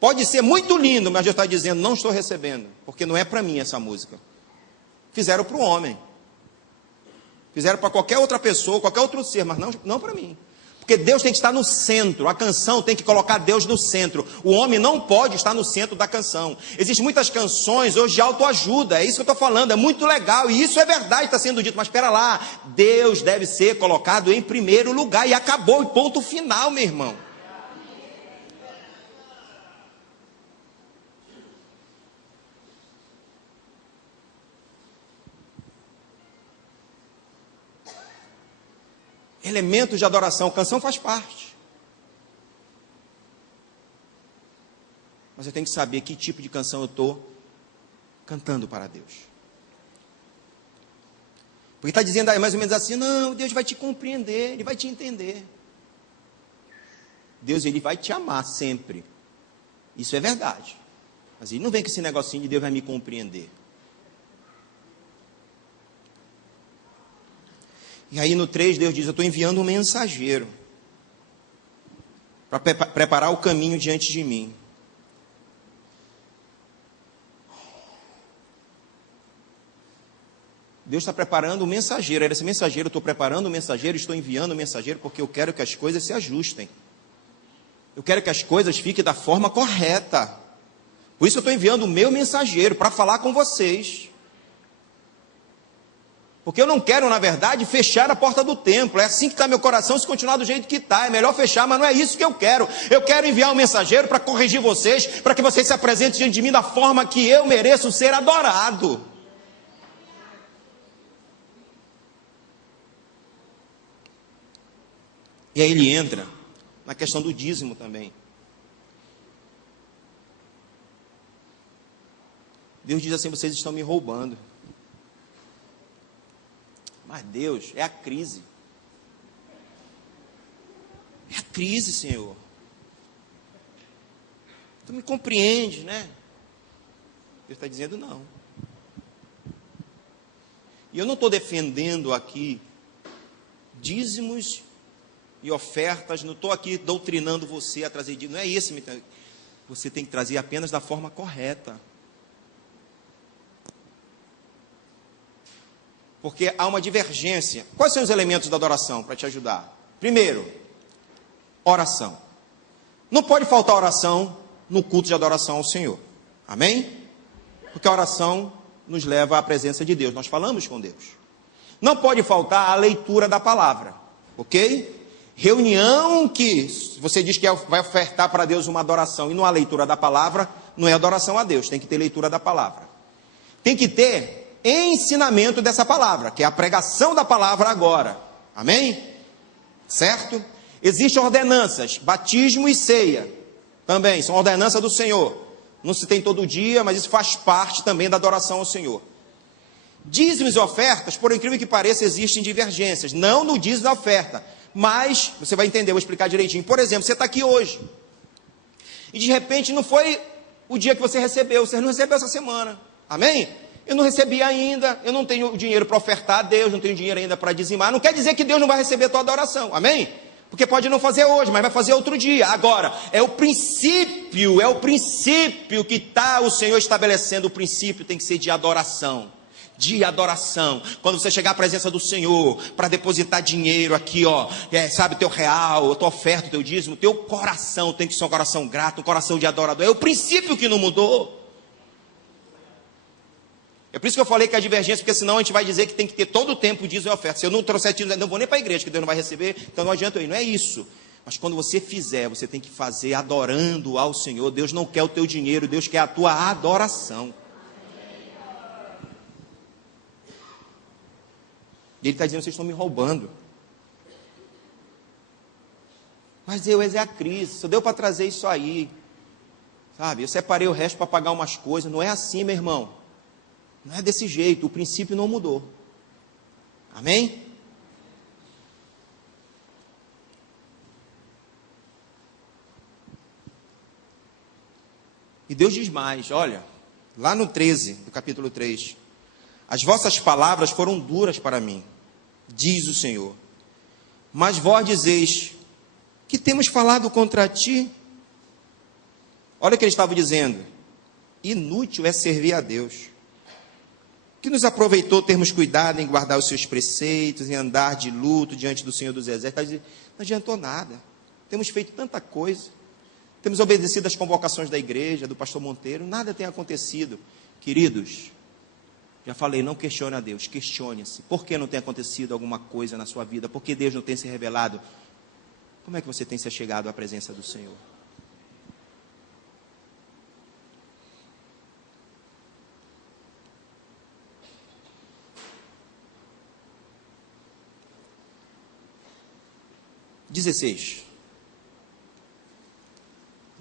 Pode ser muito lindo, mas Deus está dizendo, não estou recebendo, porque não é para mim essa música. Fizeram para o homem. Fizeram para qualquer outra pessoa, qualquer outro ser, mas não para mim. Porque Deus tem que estar no centro, a canção tem que colocar Deus no centro. O homem não pode estar no centro da canção. Existem muitas canções hoje de autoajuda, é isso que eu estou falando, é muito legal, e isso é verdade, está sendo dito, mas espera lá, Deus deve ser colocado em primeiro lugar, e acabou, e ponto final, meu irmão. Elementos de adoração, canção faz parte. Mas eu tenho que saber que tipo de canção eu estou cantando para Deus. Porque está dizendo aí mais ou menos assim, não, Deus vai te compreender, Ele vai te entender. Deus, Ele vai te amar sempre. Isso é verdade. Mas Ele não vem com esse negocinho de Deus vai me compreender. E aí no 3, Deus diz, eu estou enviando um mensageiro para preparar o caminho diante de mim. Deus está preparando um mensageiro. Esse mensageiro, eu estou preparando um mensageiro, estou enviando um mensageiro porque eu quero que as coisas se ajustem. Eu quero que as coisas fiquem da forma correta. Por isso eu estou enviando o meu mensageiro para falar com vocês. Porque eu não quero, na verdade, fechar a porta do templo. É assim que está meu coração, se continuar do jeito que está. É melhor fechar, mas não é isso que eu quero. Eu quero enviar um mensageiro para corrigir vocês, para que vocês se apresentem diante de mim da forma que eu mereço ser adorado. E aí ele entra na questão do dízimo também. Deus diz assim, vocês estão me roubando. Mas Deus, é a crise. É a crise, Senhor. Tu me compreende, né? Deus está dizendo não. E eu não estou defendendo aqui dízimos e ofertas, não estou aqui doutrinando você a trazer dízimo, não é isso. Você tem que trazer apenas da forma correta. Porque há uma divergência. Quais são os elementos da adoração para te ajudar? Primeiro, oração. Não pode faltar oração no culto de adoração ao Senhor. Amém? Porque a oração nos leva à presença de Deus. Nós falamos com Deus. Não pode faltar a leitura da palavra. Ok? Reunião que você diz que vai ofertar para Deus uma adoração e não há leitura da palavra, não é adoração a Deus. Tem que ter leitura da palavra. Tem que ter ensinamento dessa palavra, que é a pregação da palavra agora. Amém? Certo? Existem ordenanças, batismo e ceia. Também, são ordenanças do Senhor. Não se tem todo dia, mas isso faz parte também da adoração ao Senhor. Dízimos e ofertas, por incrível que pareça, existem divergências. Não no dízimo da oferta, mas, você vai entender, eu vou explicar direitinho. Por exemplo, você está aqui hoje. E de repente não foi o dia que você recebeu. Você não recebeu essa semana. Amém? Eu não recebi ainda, eu não tenho dinheiro para ofertar a Deus, não tenho dinheiro ainda para dizimar. Não quer dizer que Deus não vai receber a tua adoração, amém? Porque pode não fazer hoje, mas vai fazer outro dia. Agora, é o princípio que está o Senhor estabelecendo. O princípio tem que ser de adoração. De adoração. Quando você chegar à presença do Senhor, para depositar dinheiro aqui, ó, sabe, teu real, a tua oferta, o teu dízimo, teu coração tem que ser um coração grato, um coração de adorador. É o princípio que não mudou. É por isso que eu falei que a divergência, porque senão a gente vai dizer que tem que ter todo o tempo dízimo e oferta. Se eu não trouxer dízimo, não vou nem para a igreja, que Deus não vai receber, então não adianta eu ir. Não é isso. Mas quando você fizer, você tem que fazer adorando ao Senhor. Deus não quer o teu dinheiro, Deus quer a tua adoração. E Ele está dizendo, vocês estão me roubando. Mas Deus é a crise, só deu para trazer isso aí. Sabe, eu separei o resto para pagar umas coisas. Não é assim, meu irmão. Não é desse jeito, o princípio não mudou. Amém? E Deus diz mais, olha, lá no 13, do capítulo 3, as vossas palavras foram duras para mim, diz o Senhor, mas vós dizeis, que temos falado contra ti? Olha o que ele estava dizendo, inútil é servir a Deus. Que nos aproveitou termos cuidado em guardar os seus preceitos, em andar de luto diante do Senhor dos Exércitos? Não adiantou nada. Temos feito tanta coisa. Temos obedecido às convocações da igreja, do pastor Monteiro. Nada tem acontecido. Queridos, já falei, não questione a Deus. Questione-se. Por que não tem acontecido alguma coisa na sua vida? Por que Deus não tem se revelado? Como é que você tem se achegado à presença do Senhor? XVI.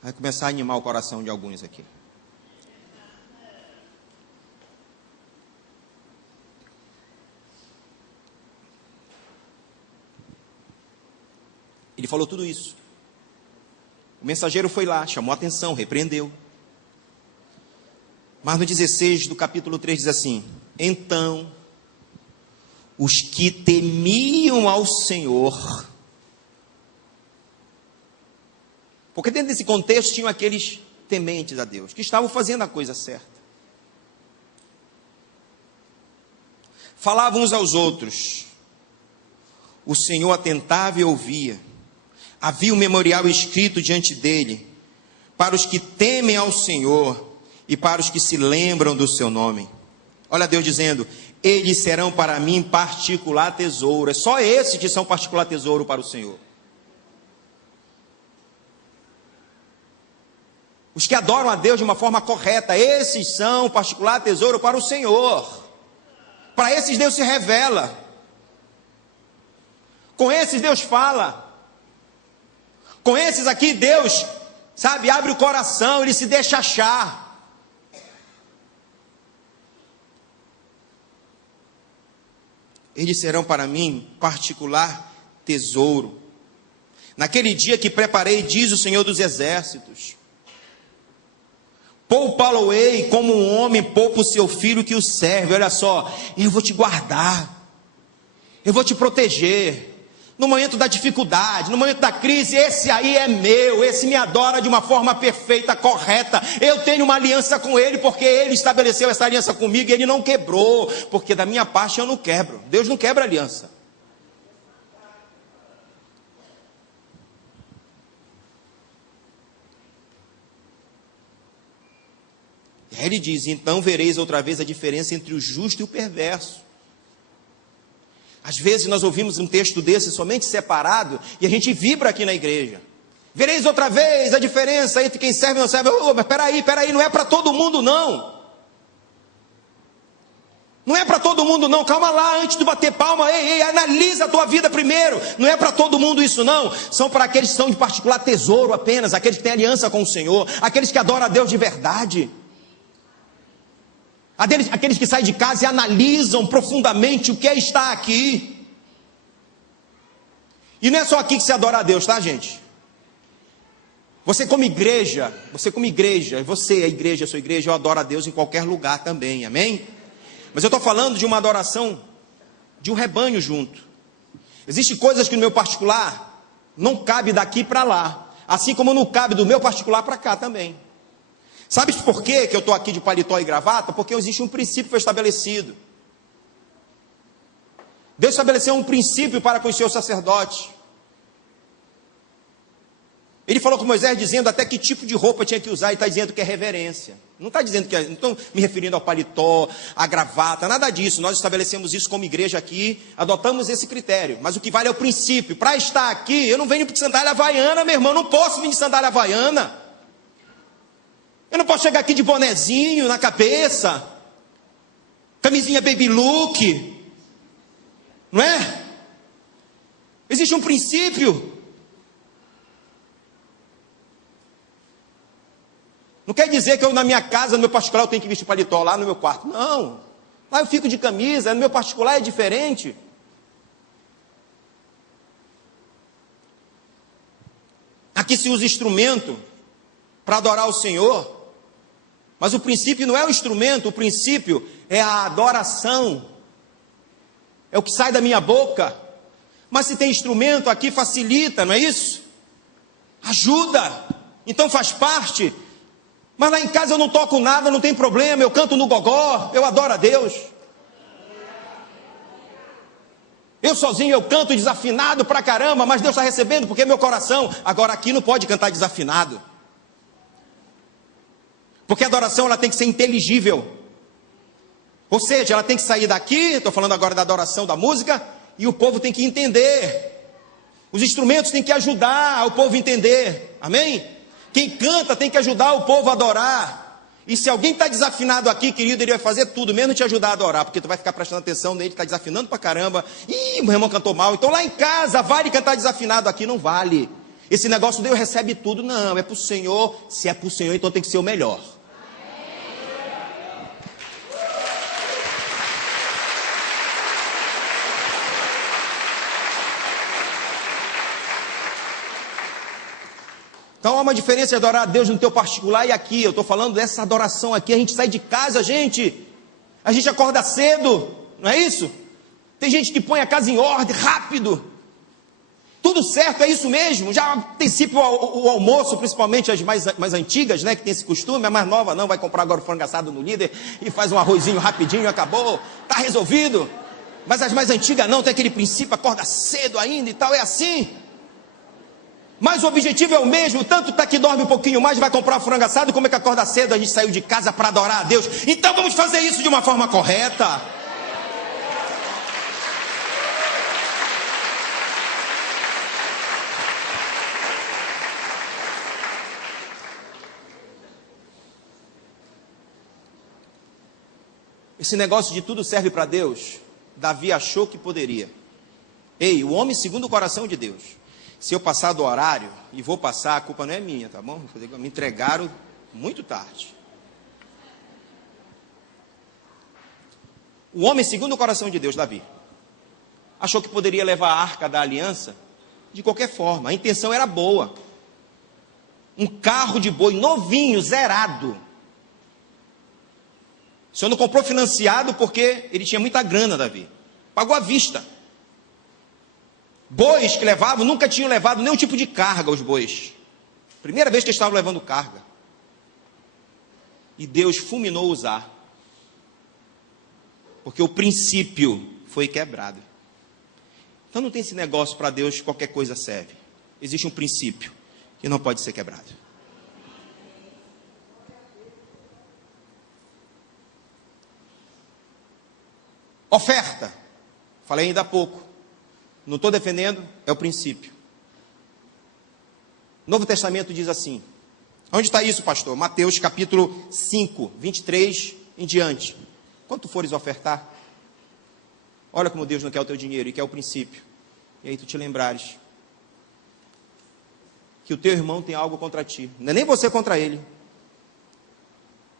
Vai começar a animar o coração de alguns aqui. Ele falou tudo isso. O mensageiro foi lá, chamou a atenção, repreendeu. Mas no 16 do capítulo 3 diz assim: então, os que temiam ao Senhor... Porque dentro desse contexto tinham aqueles tementes a Deus, que estavam fazendo a coisa certa. Falavam uns aos outros. O Senhor atentava e ouvia. Havia um memorial escrito diante dele, para os que temem ao Senhor e para os que se lembram do seu nome. Olha Deus dizendo: eles serão para mim particular tesouro. É só esses que são particular tesouro para o Senhor. Os que adoram a Deus de uma forma correta, esses são particular tesouro para o Senhor. Para esses Deus se revela. Com esses Deus fala. Com esses aqui Deus, sabe, abre o coração, Ele se deixa achar. Eles serão para mim particular tesouro. Naquele dia que preparei, diz o Senhor dos Exércitos, poupá-lo-ei como um homem poupa o seu filho que o serve. Olha só, eu vou te guardar, eu vou te proteger. No momento da dificuldade, no momento da crise, esse aí é meu, esse me adora de uma forma perfeita, correta. Eu tenho uma aliança com ele, porque ele estabeleceu essa aliança comigo e ele não quebrou. Porque da minha parte eu não quebro, Deus não quebra aliança. Aí ele diz: então vereis outra vez a diferença entre o justo e o perverso. Às vezes nós ouvimos um texto desse somente separado e a gente vibra aqui na igreja. Vereis outra vez a diferença entre quem serve e não serve. Mas peraí, não é para todo mundo não. Não é para todo mundo não, calma lá, antes de bater palma, analisa a tua vida primeiro. Não é para todo mundo isso não, são para aqueles que são de particular tesouro apenas, aqueles que têm aliança com o Senhor, aqueles que adoram a Deus de verdade. Aqueles que saem de casa e analisam profundamente o que é estar aqui. E não é só aqui que se adora a Deus, tá, gente? Você como igreja, você, a igreja, a sua igreja, eu adoro a Deus em qualquer lugar também, amém? Mas eu estou falando de uma adoração de um rebanho junto. Existem coisas que no meu particular não cabe daqui para lá, assim como não cabe do meu particular para cá também. Sabe por quê que eu estou aqui de paletó e gravata? Porque existe um princípio que foi estabelecido. Deus estabeleceu um princípio para com os seus sacerdotes. Ele falou com Moisés dizendo até que tipo de roupa tinha que usar, e está dizendo que é reverência. Não está dizendo que não estou me referindo ao paletó, à gravata, nada disso. Nós estabelecemos isso como igreja aqui, adotamos esse critério. Mas o que vale é o princípio. Para estar aqui, eu não venho de sandália havaiana, meu irmão, eu não posso vir de sandália havaiana. Eu não posso chegar aqui de bonezinho na cabeça, camisinha baby look, não é? Existe um princípio. Não quer dizer que eu na minha casa, no meu particular, eu tenho que vestir paletó lá no meu quarto. Não, lá eu fico de camisa, no meu particular é diferente. Aqui se usa instrumento para adorar o Senhor. Mas o princípio não é o instrumento, o princípio é a adoração. É o que sai da minha boca. Mas se tem instrumento aqui, facilita, não é isso? Ajuda. Então faz parte. Mas lá em casa eu não toco nada, não tem problema. Eu canto no gogó, eu adoro a Deus. Eu sozinho eu canto desafinado pra caramba, mas Deus está recebendo porque é meu coração. Agora aqui não pode cantar desafinado. Porque a adoração ela tem que ser inteligível. Ou seja, ela tem que sair daqui, estou falando agora da adoração da música, e o povo tem que entender. Os instrumentos têm que ajudar o povo a entender. Amém? Quem canta tem que ajudar o povo a adorar. E se alguém está desafinado aqui, querido, ele vai fazer tudo, menos te ajudar a adorar, porque tu vai ficar prestando atenção nele, está desafinando pra caramba. Ih, meu irmão cantou mal. Então lá em casa, vale cantar desafinado, aqui não vale. Esse negócio Deus recebe tudo, não, é pro Senhor. Se é pro Senhor, então tem que ser o melhor. Então há uma diferença de adorar a Deus no teu particular e aqui. Eu estou falando dessa adoração aqui. A gente sai de casa, a gente acorda cedo, não é isso? Tem gente que põe a casa em ordem, rápido. Tudo certo, é isso mesmo. Já antecipa o almoço, principalmente as mais antigas, né? Que tem esse costume. A mais nova não, vai comprar agora o frango assado no Líder e faz um arrozinho rapidinho, acabou. Está resolvido. Mas as mais antigas não, tem aquele princípio, acorda cedo ainda e tal, é assim. Mas o objetivo é o mesmo, tanto tá que dorme um pouquinho mais, vai comprar um frango assado, como é que acorda cedo, a gente saiu de casa para adorar a Deus. Então vamos fazer isso de uma forma correta. Esse negócio de tudo serve para Deus, Davi achou que poderia. Ei, o homem segundo o coração de Deus. Se eu passar do horário, e vou passar, a culpa não é minha, tá bom? Me entregaram muito tarde. O homem segundo o coração de Deus, Davi, achou que poderia levar a arca da aliança de qualquer forma. A intenção era boa. Um carro de boi novinho, zerado. O senhor não comprou financiado porque ele tinha muita grana, Davi. Pagou à vista. Bois que levavam, nunca tinham levado nenhum tipo de carga os bois. Primeira vez que eles estavam levando carga. E Deus fulminou usar. Porque o princípio foi quebrado. Então não tem esse negócio para Deus, qualquer coisa serve. Existe um princípio que não pode ser quebrado. Oferta. Falei ainda há pouco. Não estou defendendo, é o princípio. O Novo Testamento diz assim. Onde está isso, pastor? Mateus capítulo 5, 23 em diante. Quando tu fores ofertar, olha como Deus não quer o teu dinheiro e quer o princípio. E aí tu te lembrares que o teu irmão tem algo contra ti. Não é nem você contra ele.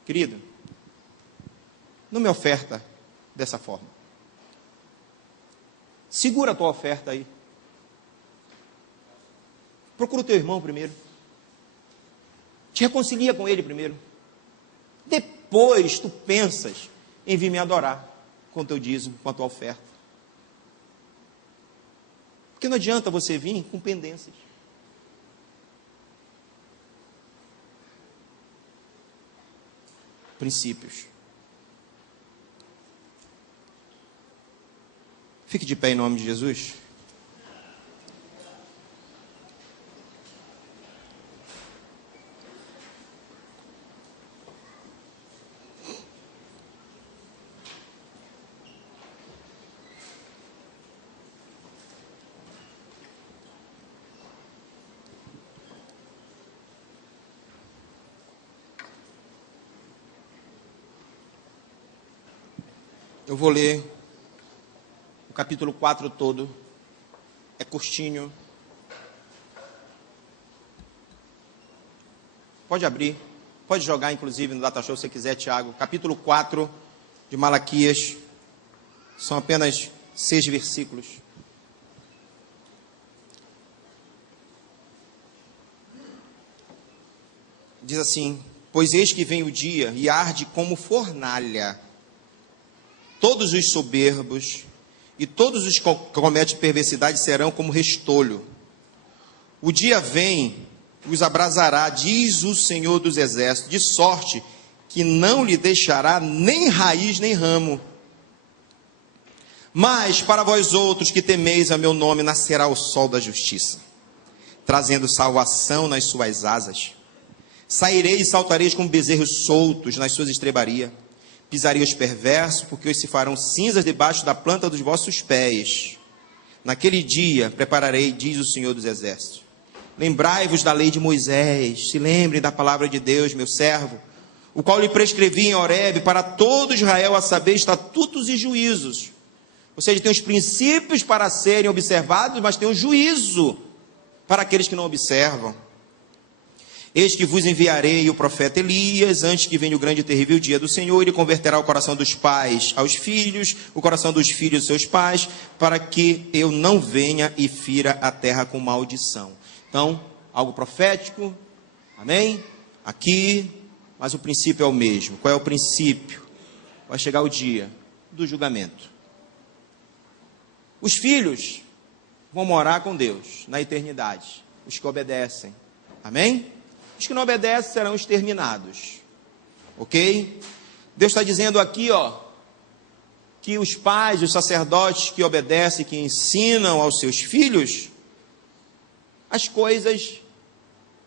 Querido, não me oferta dessa forma. Segura a tua oferta aí. Procura o teu irmão primeiro. Te reconcilia com ele primeiro. Depois tu pensas em vir me adorar com o teu dízimo, com a tua oferta. Porque não adianta você vir com pendências. Princípios. Fique de pé em nome de Jesus. Eu vou ler o capítulo 4 todo. É curtinho. Pode abrir. Pode jogar, inclusive, no Data Show se você quiser, Tiago. Capítulo 4 de Malaquias. São apenas 6 versículos. Diz assim: pois eis que vem o dia e arde como fornalha. Todos os soberbos e todos os que cometem perversidade serão como restolho. O dia vem, os abrasará, diz o Senhor dos Exércitos, de sorte que não lhe deixará nem raiz nem ramo. Mas para vós outros que temeis a meu nome, nascerá o sol da justiça, trazendo salvação nas suas asas. Saireis e saltareis como bezerros soltos nas suas estrebarias. Pisarei os perversos, porque os se farão cinzas debaixo da planta dos vossos pés. Naquele dia prepararei, diz o Senhor dos Exércitos. Lembrai-vos da lei de Moisés, se lembrem da palavra de Deus, meu servo, o qual lhe prescrevi em Horebe para todo Israel, a saber, estatutos e juízos. Ou seja, tem os princípios para serem observados, mas tem o juízo para aqueles que não observam. Eis que vos enviarei o profeta Elias, antes que venha o grande e terrível dia do Senhor. Ele converterá o coração dos pais aos filhos, o coração dos filhos aos seus pais, para que eu não venha e fira a terra com maldição. Então, algo profético, amém? Aqui, mas o princípio é o mesmo. Qual é o princípio? Vai chegar o dia do julgamento. Os filhos vão morar com Deus na eternidade, os que obedecem, amém? Os que não obedecem serão exterminados, ok? Deus está dizendo aqui, que os pais, os sacerdotes que obedecem, que ensinam aos seus filhos, as coisas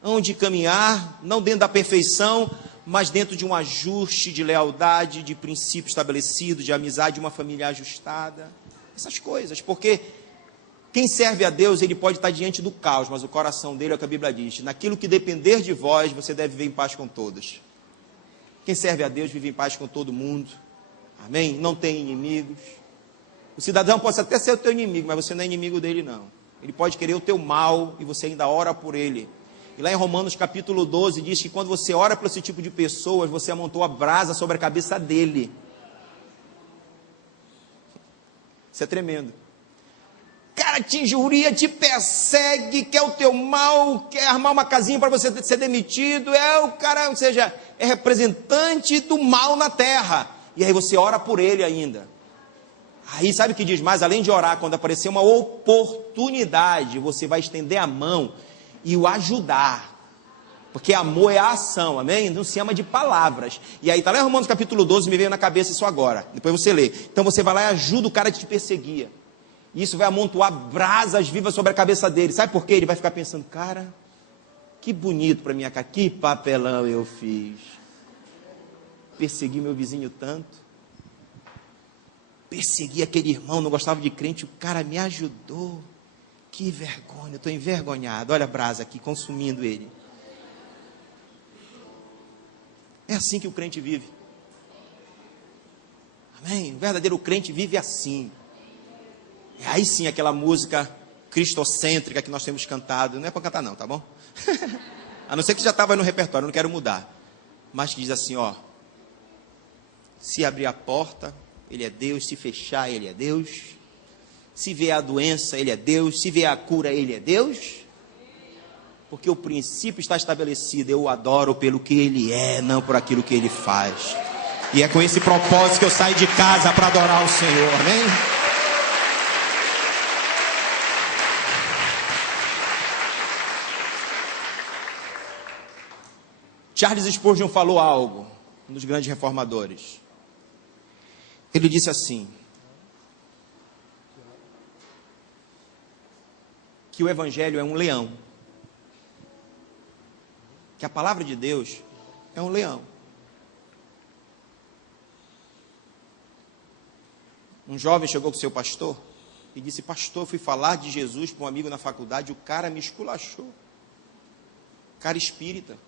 hão de caminhar, não dentro da perfeição, mas dentro de um ajuste de lealdade, de princípio estabelecido, de amizade, de uma família ajustada, essas coisas, porque quem serve a Deus, ele pode estar diante do caos, mas o coração dele é o que a Bíblia diz: naquilo que depender de vós, você deve viver em paz com todos. Quem serve a Deus vive em paz com todo mundo, amém? Não tem inimigos. O cidadão pode até ser o teu inimigo, mas você não é inimigo dele, não. Ele pode querer o teu mal e você ainda ora por ele. E lá em Romanos capítulo 12 diz que quando você ora por esse tipo de pessoas, você amontoa brasa sobre a cabeça dele. Isso é tremendo. Cara, te injuria, te persegue, quer o teu mal, quer armar uma casinha para você ser demitido, é o cara, ou seja, é representante do mal na terra, e aí você ora por ele ainda. Aí sabe o que diz mais? Além de orar, quando aparecer uma oportunidade, você vai estender a mão e o ajudar, porque amor é a ação, amém? Não se ama de palavras. E aí está lá em Romanos capítulo 12, me veio na cabeça isso agora, depois você lê. Então você vai lá e ajuda o cara que te perseguia. Isso vai amontoar brasas vivas sobre a cabeça dele. Sabe por quê? Ele vai ficar pensando: cara, que bonito para minha cara, que papelão eu fiz. Persegui meu vizinho tanto. Persegui aquele irmão, não gostava de crente, o cara me ajudou. Que vergonha, eu estou envergonhado. Olha a brasa aqui, consumindo ele. É assim que o crente vive. Amém? O verdadeiro crente vive assim. E aí sim, aquela música cristocêntrica que nós temos cantado, não é para cantar não, tá bom? A não ser que já estava no repertório, eu não quero mudar. Mas que diz assim, se abrir a porta, ele é Deus, se fechar, ele é Deus. Se vier a doença, ele é Deus, se vier a cura, ele é Deus. Porque o princípio está estabelecido, eu o adoro pelo que ele é, não por aquilo que ele faz. E é com esse propósito que eu saio de casa para adorar o Senhor, amém? Charles Spurgeon falou algo, um dos grandes reformadores. Ele disse assim, que o Evangelho é um leão, que a palavra de Deus é um leão. Um jovem chegou com o seu pastor e disse: pastor, eu fui falar de Jesus para um amigo na faculdade, o cara me esculachou, cara espírita,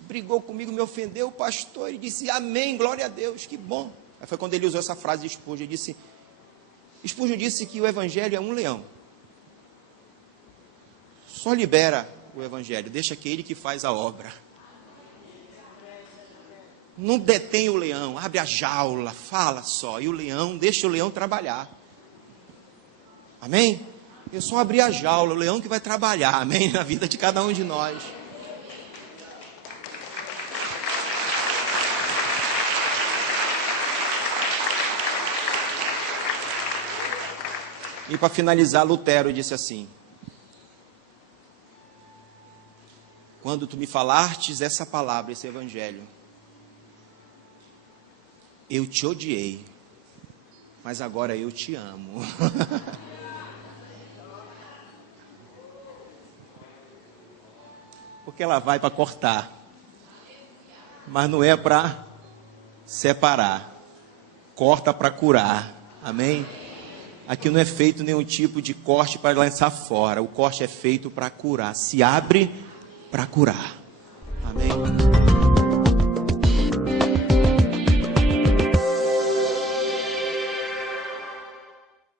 brigou comigo, me ofendeu, o pastor, e disse: amém, glória a Deus, que bom. Aí foi quando ele usou essa frase de Spurgeon, Spurgeon disse que o Evangelho é um leão, só libera o Evangelho, deixa aquele que faz a obra. Não detém o leão, abre a jaula, fala só, e o leão, deixa o leão trabalhar. Amém? Eu só abri a jaula, o leão que vai trabalhar, amém? Na vida de cada um de nós. E para finalizar, Lutero disse assim: quando tu me falastes essa palavra, esse evangelho, eu te odiei, mas agora eu te amo. Porque ela vai para cortar, mas não é para separar, corta para curar, amém? Aqui não é feito nenhum tipo de corte para lançar fora, o corte é feito para curar, se abre para curar.